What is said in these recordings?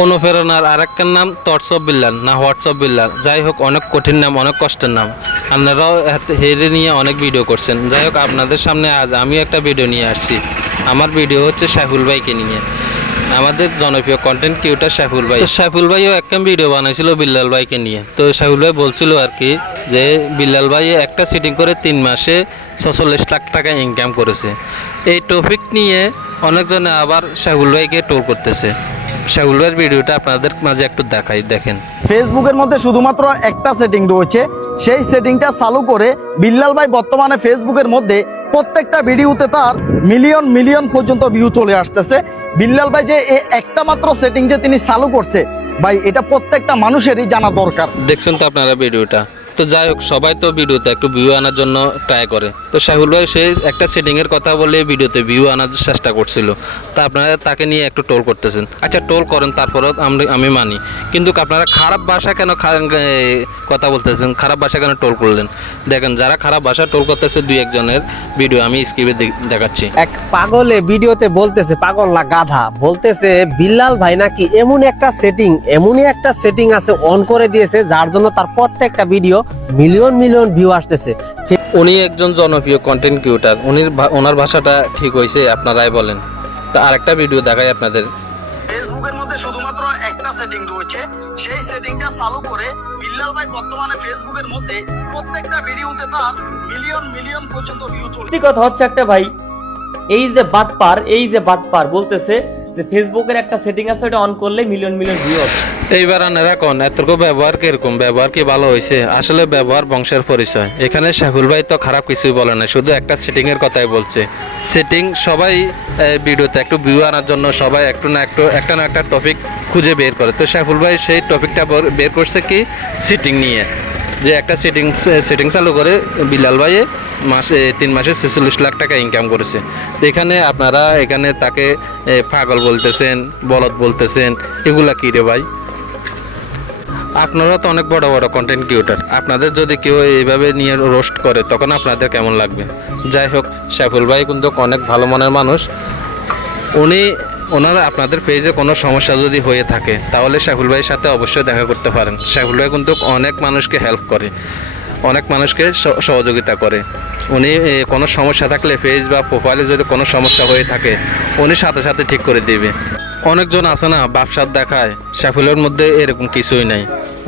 অনুপ্রেরণার আরেকটার নাম থটস অফ বিল্লাল না হোয়াটসঅ্যাপ বিল্লাল, যাই হোক অনেক কঠিন নাম, অনেক কষ্টের নাম। আপনারাও হেরে নিয়ে অনেক ভিডিও করছেন। যাই হোক আপনাদের সামনে আজ আমি একটা ভিডিও নিয়ে আসছি। আমার ভিডিও হচ্ছে সাইফুল ভাইকে নিয়ে, আমাদের জনপ্রিয় কন্টেন্ট ক্রিয়েটর সাইফুল ভাই। তো সাইফুল ভাইও একটা ভিডিও বানাইছিল বিল্লাল ভাইকে নিয়ে। তো সাইফুল ভাই বলছিল আর কি যে বিল্লাল ভাই একটা সিটিং করে 3 মাসে 46 লাখ টাকা ইনকাম করেছে। এই টপিক নিয়ে অনেকজনে আবার সাইফুল ভাইকে ট্রোল করতেছে। সাইফুল ভাইয়ের ভিডিওটা আপনাদের মাঝে একটু দেখাই, দেখেন। ফেসবুকের মধ্যে শুধুমাত্র একটা সেটিং রয়েছে, সেই সেটিংটা চালু করে বিল্লাল ভাই বর্তমানে ফেসবুকের মধ্যে প্রত্যেকটা ভিডিওতে তার মিলিয়ন মিলিয়ন পর্যন্ত ভিউ চলে আসতেছে। বিল্লাল ভাই যে এই একটা মাত্র সেটিং যে তিনি চালু করছে ভাই, এটা প্রত্যেকটা মানুষেরই জানা দরকার। দেখছেন তো আপনারা ভিডিওটা। তো যাই হোক সবাই তো ভিডিওতে একটু ভিউ আনার জন্য ট্রাই করে। তো সাইফুল ভাই সে একটা সেটিংয়ের কথা বলে ভিডিওতে ভিউ আনার চেষ্টা করছিল। তা আপনারা তাকে নিয়ে একটু টোল করতেছেন। আচ্ছা টোল করেন, তারপরেও আমি মানি, কিন্তু আপনারা খারাপ ভাষা কেন কথা বলতেছেন, খারাপ ভাষা কেন টোল করলেন? দেখেন যারা খারাপ ভাষা টোল করতেছে 2-1 জনের ভিডিও আমি স্ক্রিপ্টে দেখাচ্ছি। এক পাগলে ভিডিওতে বলতেছে, পাগল না গাধা, বলতেছে বিল্লাল ভাই নাকি এমনই একটা সেটিং আছে অন করে দিয়েছে যার জন্য তার প্রত্যেকটা ভিডিও মিলিয়ন মিলিয়ন ভিউ আসতেছে। উনি একজন জনপ্রিয় কন্টেন্ট ক্রিয়েটর, ওনার ভাষাটা ঠিক হয়েছে আপনারাই বলেন। তো আরেকটা ভিডিও দেখাই আপনাদের। ফেসবুকের মধ্যে শুধুমাত্র একটা সেটিং রয়েছে, সেই সেটিংটা চালু করে বিল্লাল ভাই বর্তমানে ফেসবুকের মধ্যে প্রত্যেকটা ভিডিওতে তার মিলিয়ন মিলিয়ন পর্যন্ত ভিউ চলে। সত্যি কথা হচ্ছে একটা ভাই, এই যে বাটপার বলতেছে যে ফেসবুকের একটা সেটিং আছে, ওটা অন করলে মিলিয়ন মিলিয়ন ভিউ হবে। এইবার আনারা কোন এতটুকু ব্যবহার কিরকম, ব্যবহার কি ভালো হয়েছে? আসলে ব্যবহার বংশের পরিচয়। এখানে সাইফুল ভাই তো খারাপ কিছুই বলে না, শুধু একটা সেটিং এর কথাই বলছে। সেটিং সবাই ভিডিওতে একটু ভিউ আনার জন্য সবাই একটা না একটা টপিক খুঁজে বের করে। তো সাইফুল ভাই সেই টপিকটা বের করছে কি সেটিং নিয়ে, যে একটা সেটিং চালু করে বিল্লাল ভাই 3 মাসে 46 লাখ টাকা ইনকাম করেছে। তো এখানে তাকে পাগল বলতেছেন, বলদ বলতেছেন, এগুলা কি রে ভাই? আপনারা তো অনেক বড় বড় কন্টেন্ট ক্রিয়েটর, আপনাদের যদি কেউ এইভাবে নিয়ে রোস্ট করে তখন আপনাদের কেমন লাগবে? যাই হোক সাইফুল ভাই কিন্তু অনেক ভালো মনের মানুষ। ওনারা আপনাদের পেজে কোনো সমস্যা যদি হয়ে থাকে তাহলে সাইফুল ভাইয়ের সাথে অবশ্যই দেখা করতে পারেন। সাইফুল ভাই কিন্তু অনেক মানুষকে হেল্প করে, অনেক মানুষকে সহযোগিতা করে। উনি কোনো সমস্যা থাকলে পেজ বা প্রোফাইলে যদি কোনো সমস্যা হয়ে থাকে উনি সাথে সাথে ঠিক করে দেবে। অনেকজন আছে না ব্যবসার দেখায়, সাইফুলের মধ্যে এরকম কিছুই নাই।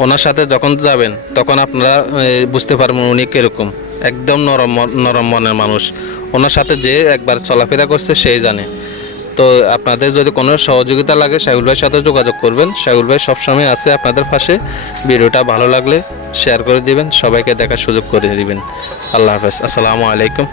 ওনার সাথে যখন যাবেন তখন আপনারা বুঝতে পারবেন উনি কীরকম, একদম নরম মনের মানুষ। ওনার সাথে যে একবার চলাফেরা করছে সেই জানে। তো আপনাদের যদি কোনো সহযোগিতা লাগে সাইফুল ভাইয়ের সাথে যোগাযোগ করবেন। সাইফুল ভাই সবসময় আছে আপনাদের পাশে। ভিডিওটা ভালো লাগলে শেয়ার করে দিবেন, সবাইকে দেখার সুযোগ করে দিবেন। আল্লাহ হাফেজ, আসসালামু আলাইকুম।